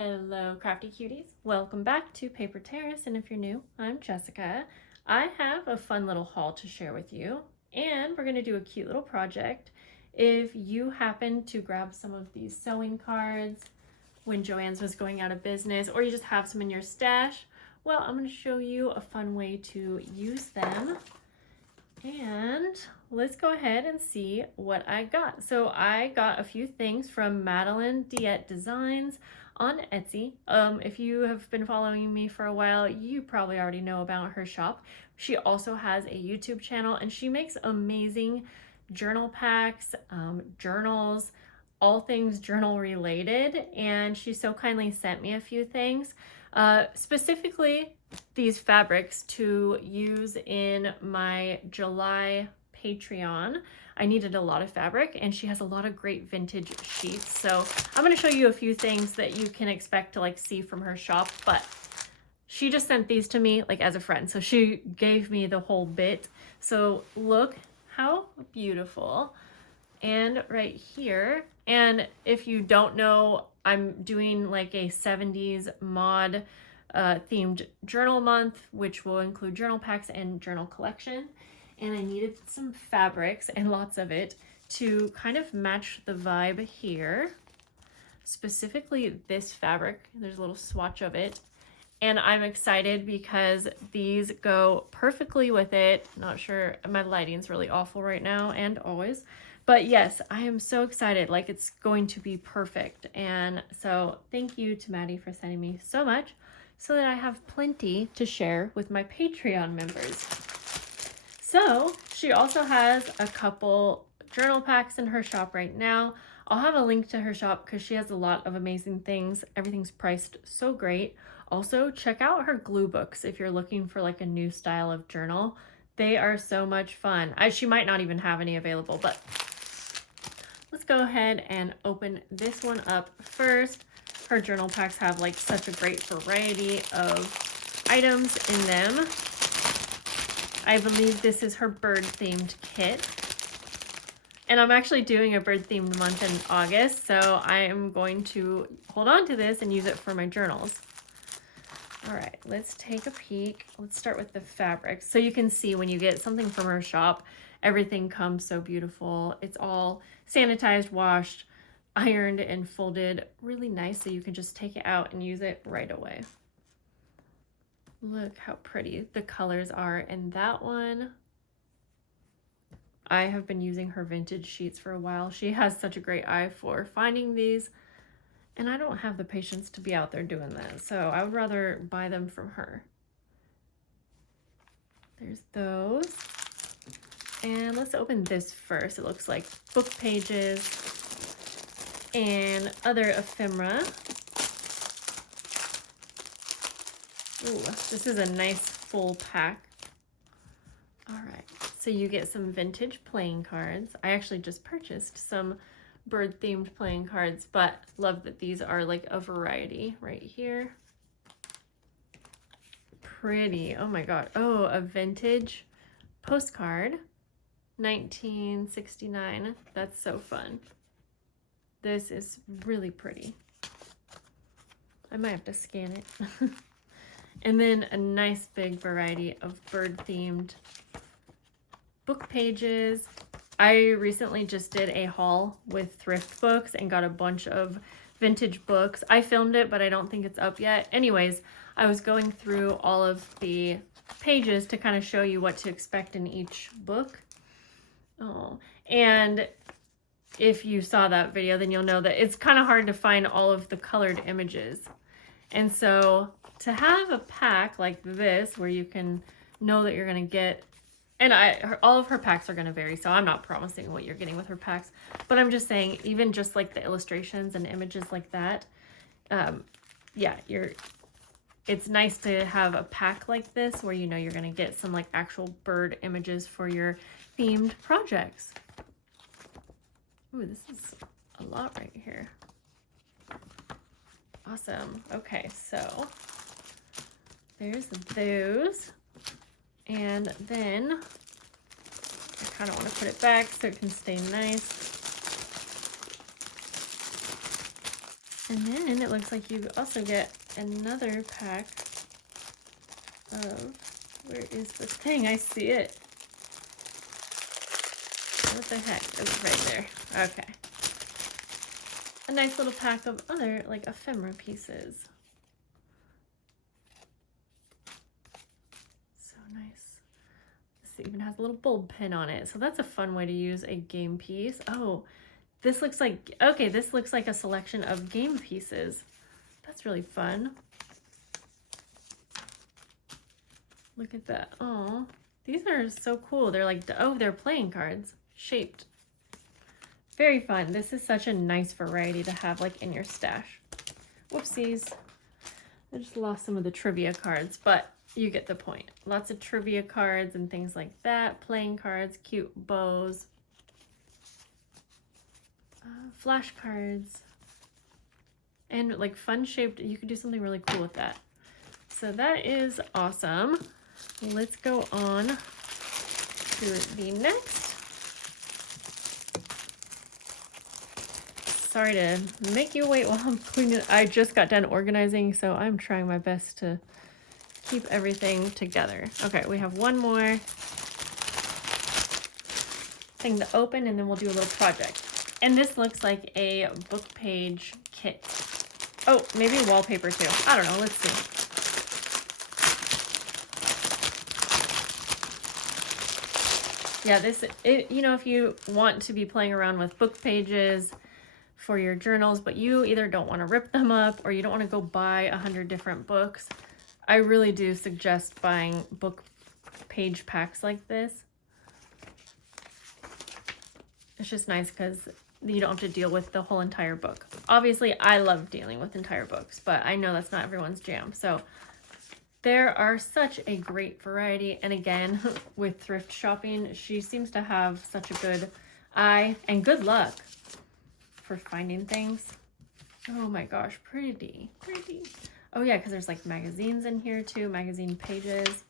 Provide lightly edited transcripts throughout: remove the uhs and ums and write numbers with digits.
Hello crafty cuties, welcome back to Paper Terrace, and if you're new, I'm Jessica. I have a fun little haul to share with you, and we're going to do a cute little project. If you happen to grab some of these sewing cards when Joann's was going out of business, or you just have some in your stash, well, I'm going to show you a fun way to use them. And let's go ahead and see what I got. So I got a few things from Madeline Diet Designs on Etsy. If you have been following me for a while, you probably already know about her shop. She also has a YouTube channel, and she makes amazing journal packs, journals, all things journal related. And she so kindly sent me a few things, specifically these fabrics to use in my July Patreon. I needed a lot of fabric, and she has a lot of great vintage sheets. So I'm going to show you a few things that you can expect to see from her shop, but she just sent these to me as a friend. So she gave me the whole bit. So look how beautiful. And right here, and if you don't know, I'm doing a 70s mod themed journal month, which will include journal packs and journal collection. And I needed some fabrics, and lots of it, to kind of match the vibe here. Specifically this fabric, there's a little swatch of it. And I'm excited because these go perfectly with it. Not sure, my lighting's really awful right now and always. But yes, I am so excited, it's going to be perfect. And so thank you to Maddie for sending me so much, so that I have plenty to share with my Patreon members. So she also has a couple journal packs in her shop right now. I'll have a link to her shop because she has a lot of amazing things. Everything's priced so great. Also, check out her glue books if you're looking for a new style of journal. They are so much fun. She might not even have any available, but let's go ahead and open this one up first. Her journal packs have such a great variety of items in them. I believe this is her bird themed kit. And I'm actually doing a bird themed month in August, so I am going to hold on to this and use it for my journals. All right, let's take a peek. Let's start with the fabric. So you can see when you get something from her shop, everything comes so beautiful. It's all sanitized, washed, ironed, and folded really nice, so you can just take it out and use it right away. Look how pretty the colors are in that one. I have been using her vintage sheets for a while. She has such a great eye for finding these, and I don't have the patience to be out there doing that, so I would rather buy them from her. There's those. And let's open this first. It looks like book pages and other ephemera. Ooh, this is a nice full pack. All right, so you get some vintage playing cards. I actually just purchased some bird themed playing cards, but love that these are a variety right here. Pretty. Oh my god. Oh, a vintage postcard. 1969. That's so fun. This is really pretty. I might have to scan it. And then a nice big variety of bird themed book pages. I recently just did a haul with thrift books and got a bunch of vintage books. I filmed it, but I don't think it's up yet. Anyways, I was going through all of the pages to kind of show you what to expect in each book. Oh, and if you saw that video, then you'll know that it's kind of hard to find all of the colored images. And so to have a pack like this where you can know that you're going to get, and all of her packs are going to vary, so I'm not promising what you're getting with her packs, but I'm just saying, even just the illustrations and images like that, yeah, it's nice to have a pack like this where you know you're going to get some actual bird images for your themed projects. Ooh, this is a lot right here. Awesome. Okay, so there's those. And then I kind of want to put it back so it can stay nice. And then it looks like you also get another pack of, where is this thing? I see it. What the heck? It's right there. Okay. A nice little pack of other, like, ephemera pieces. So nice. This even has a little bulb pin on it. So that's a fun way to use a game piece. Oh, this looks like, okay, this looks like a selection of game pieces. That's really fun. Look at that. Oh, these are so cool. They're like, oh, they're playing cards shaped. Very fun. This is such a nice variety to have like in your stash. Whoopsies. I just lost some of the trivia cards, but you get the point. Lots of trivia cards and things like that. Playing cards, cute bows. Flashcards. And like fun shaped, you could do something really cool with that. So that is awesome. Let's go on to the next. Sorry to make you wait while I'm cleaning. I just got done organizing, so I'm trying my best to keep everything together. Okay, we have one more thing to open, and then we'll do a little project. And this looks like a book page kit. Oh, maybe wallpaper too. I don't know. Let's see. Yeah, you know, if you want to be playing around with book pages for your journals, but you either don't want to rip them up or you don't want to go buy 100 different books, I really do suggest buying book page packs like this. It's just nice because you don't have to deal with the whole entire book. Obviously, I love dealing with entire books, but I know that's not everyone's jam. So there are such a great variety. And again, with thrift shopping, she seems to have such a good eye and good luck for finding things. Oh my gosh, pretty. Oh yeah, because there's like magazines in here too, magazine pages.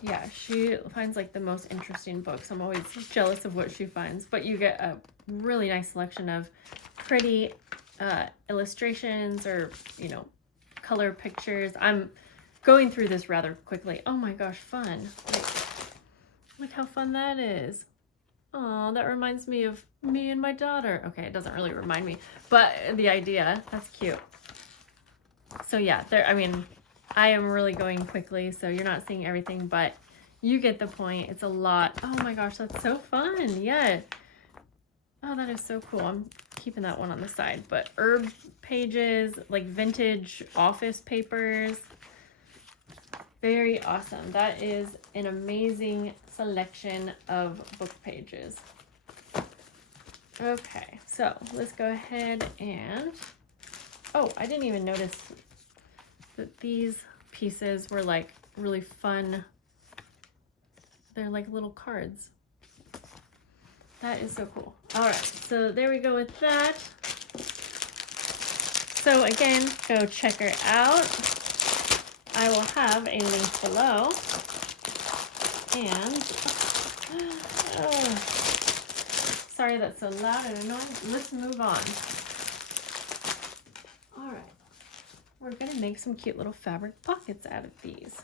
Yeah, she finds like the most interesting books. I'm always jealous of what she finds, but you get a really nice selection of pretty illustrations or, you know, color pictures. I'm going through this rather quickly. Oh my gosh, fun. Look how fun that is. Oh, that reminds me of me and my daughter. Okay, it doesn't really remind me, but the idea, that's cute. So yeah, I mean, I am really going quickly, so you're not seeing everything, but you get the point. It's a lot. Oh my gosh, that's so fun. Yeah. Oh, that is so cool. I'm keeping that one on the side, but herb pages, like vintage office papers. Very awesome. That is an amazing selection of book pages. Okay, so let's go ahead and, oh, I didn't even notice that these pieces were like really fun. They're like little cards. That is so cool. All right, so there we go with that. So again, go check her out. I will have a link below. And, sorry that's so loud and annoying. Let's move on. All right, we're gonna make some cute little fabric pockets out of these.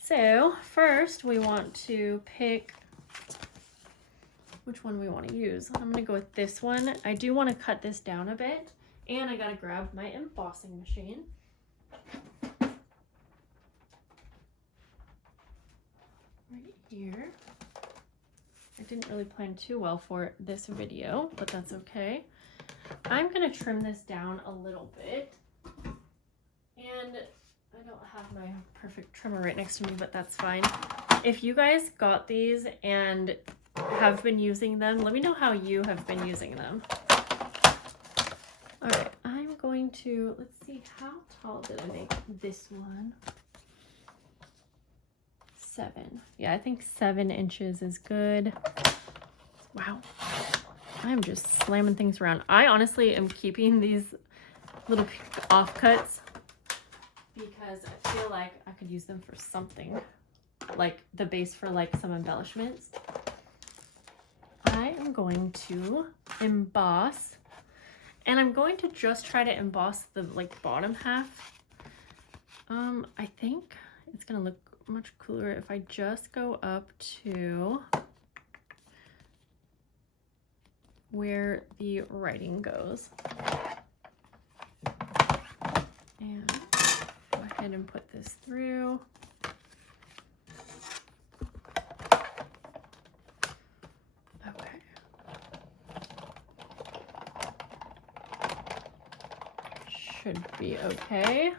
So first we want to pick which one we want to use. I'm gonna go with this one. I do want to cut this down a bit, and I gotta grab my embossing machine. Right here. I didn't really plan too well for this video, but that's okay. I'm gonna trim this down a little bit, and I don't have my perfect trimmer right next to me, but that's fine. If you guys got these and have been using them, let me know how you have been using them. All right, I'm going to, let's see, how tall did I make this one? 7. Yeah, I think 7 inches is good. Wow, I'm just slamming things around. I honestly am keeping these little offcuts because I feel like I could use them for something, like the base for like some embellishments. I am going to emboss, and I'm going to just try to emboss the like bottom half. I think it's gonna look much cooler if I just go up to where the writing goes. And go ahead and put this through. Okay. Should be okay.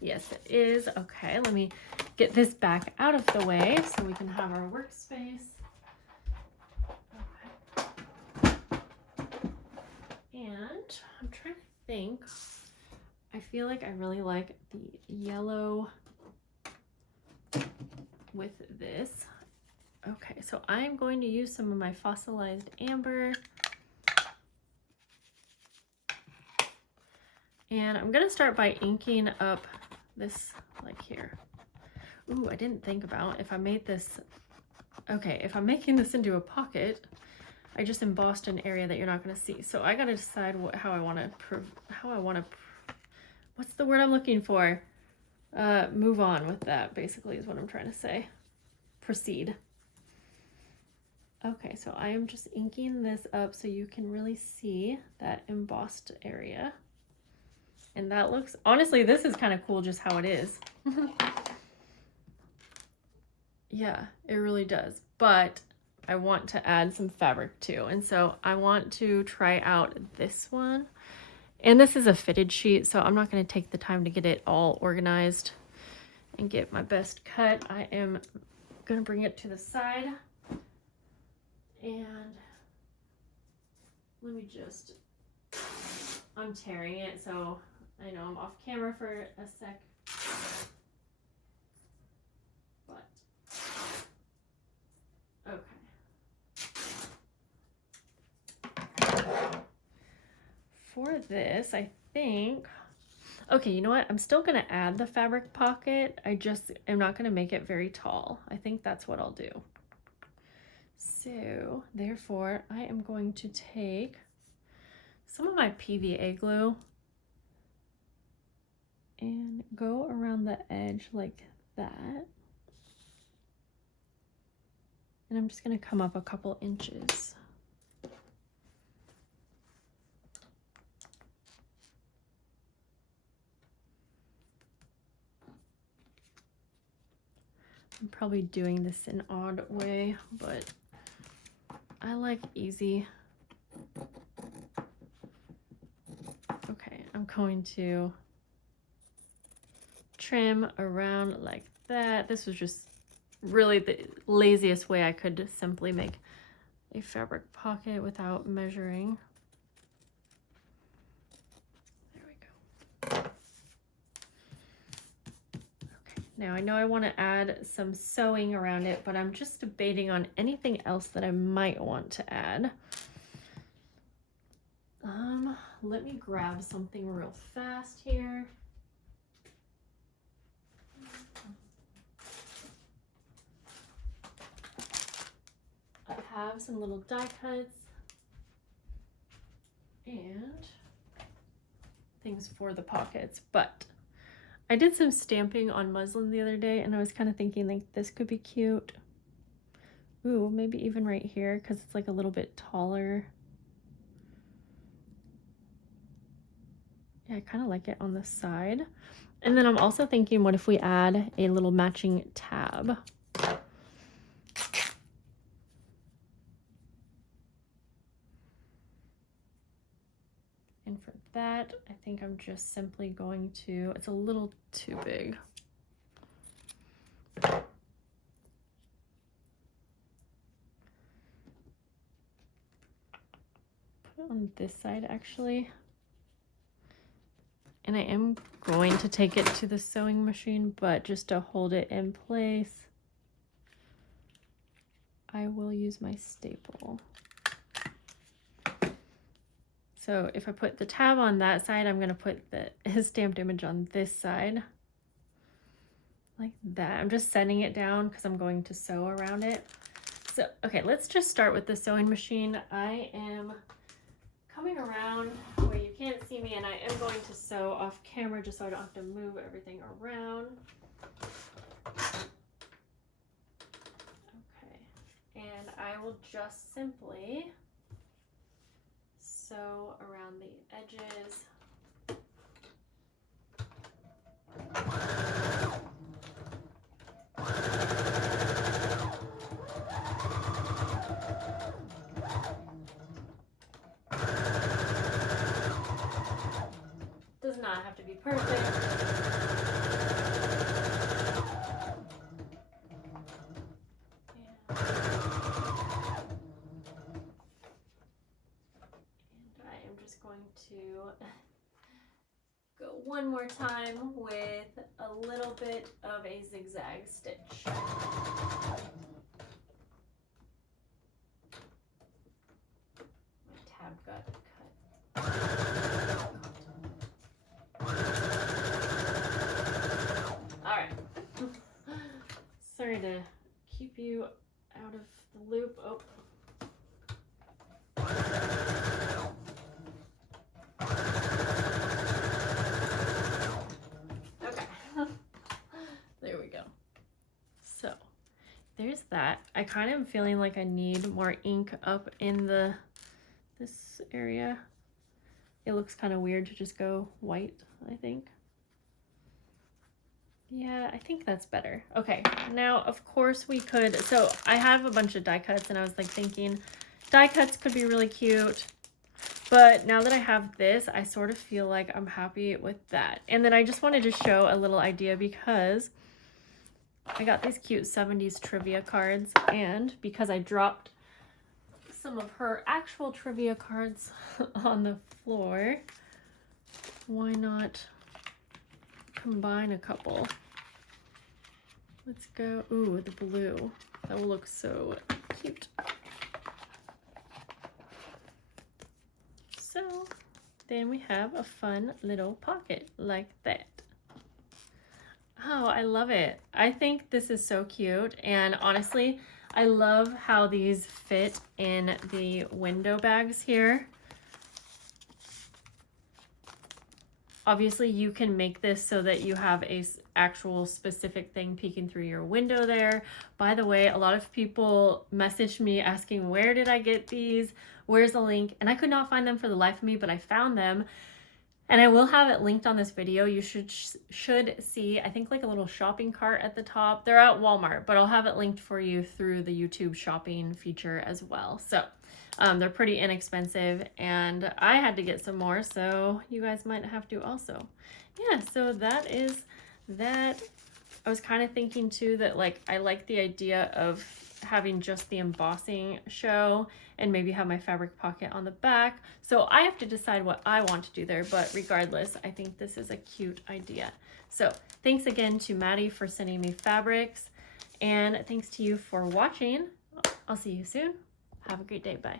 Yes, it is. Okay, let me get this back out of the way so we can have our workspace. Okay. And I'm trying to think. I feel like I really like the yellow with this. Okay, so I'm going to use some of my fossilized amber. And I'm gonna start by inking up this like here. Ooh, I didn't think about if I made this, okay, if I'm making this into a pocket, I just embossed an area that you're not gonna see. So I gotta decide how I wanna, what's the word I'm looking for? Move on with that, basically, is what I'm trying to say. Proceed. Okay, so I am just inking this up so you can really see that embossed area. And that looks, honestly, this is kind of cool just how it is. Yeah, it really does. But I want to add some fabric too. And so I want to try out this one. And this is a fitted sheet, so I'm not going to take the time to get it all organized and get my best cut. I am going to bring it to the side. And let me just, I'm tearing it, so I know I'm off camera for a sec. But, okay. For this, I think, okay, you know what? I'm still going to add the fabric pocket. I just am not going to make it very tall. I think that's what I'll do. So, therefore, I am going to take some of my PVA glue and go around the edge like that. And I'm just going to come up a couple inches. I'm probably doing this an odd way, but I like easy. Okay, I'm going to trim around like that. This was just really the laziest way I could simply make a fabric pocket without measuring. There we go. Okay, now I know I want to add some sewing around it, but I'm just debating on anything else that I might want to add. Let me grab something real fast here. I have some little die cuts and things for the pockets, but I did some stamping on muslin the other day and I was kind of thinking like this could be cute. Ooh, maybe even right here because it's like a little bit taller. Yeah, I kind of like it on the side. And then I'm also thinking, what if we add a little matching tab? And for that, I think I'm just simply going to, it's a little too big. Put it on this side actually. And I am going to take it to the sewing machine, but just to hold it in place, I will use my staple. So if I put the tab on that side, I'm going to put the stamped image on this side. Like that. I'm just setting it down because I'm going to sew around it. So, okay, let's just start with the sewing machine. I am coming around where you can't see me, and I am going to sew off camera just so I don't have to move everything around. Okay, and I will just simply sew around the edges. Does not have to be perfect. And I am just going to go one more time with a little bit of a zigzag stitch. My tab got cut. All right. Sorry to keep you out of the loop. Oh. Okay. There we go. So there's that. I kind of am feeling like I need more ink up in this area. It looks kind of weird to just go white, I think. Yeah, I think that's better. Okay, now of course we could, so I have a bunch of die cuts and I was like thinking die cuts could be really cute, but now that I have this, I sort of feel like I'm happy with that. And then I just wanted to show a little idea because I got these cute 70s trivia cards, and because I dropped some of her actual trivia cards on the floor, why not combine a couple? Let's go, ooh, the blue. That will look so cute. So then we have a fun little pocket like that. Oh, I love it. I think this is so cute, and honestly, I love how these fit in the window bags here. Obviously, you can make this so that you have a actual specific thing peeking through your window there. By the way, a lot of people messaged me asking, where did I get these? Where's the link? And I could not find them for the life of me, but I found them. And I will have it linked on this video. You should see, I think, like a little shopping cart at the top. They're at Walmart, but I'll have it linked for you through the YouTube shopping feature as well. So they're pretty inexpensive, and I had to get some more, so you guys might have to also. Yeah, so that is that. I was kind of thinking too that like I like the idea of having just the embossing show and maybe have my fabric pocket on the back. So I have to decide what I want to do there, but regardless, I think this is a cute idea. So thanks again to Maddie for sending me fabrics, and thanks to you for watching. I'll see you soon. Have a great day. Bye.